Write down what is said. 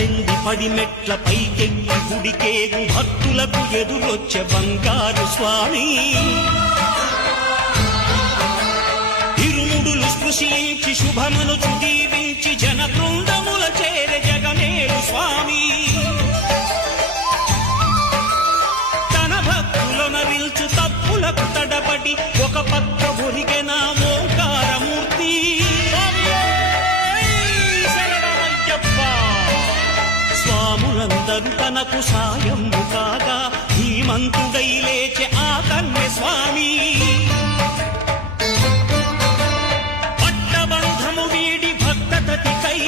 పద్దెంది పడిమెట్ల పైకెక్కి గుడికేగు భక్తులకు ఎదురొచ్చే బంగారు స్వామి ఇరుముడులు స్పృశించి శుభమును దీవించి జన బృందముల చేరే జగమేలు స్వామి తన భక్తులనరిల్చు తప్పులకు తడబడి ఒక పక్క ఒరిగెన ఓంకారమూర్తి స్వాములందరూ తనకు సాయము కాగా ధీమంతుడై లేచే ఆ కన్య స్వామి పట్టబంధము వీడి భక్తతతికై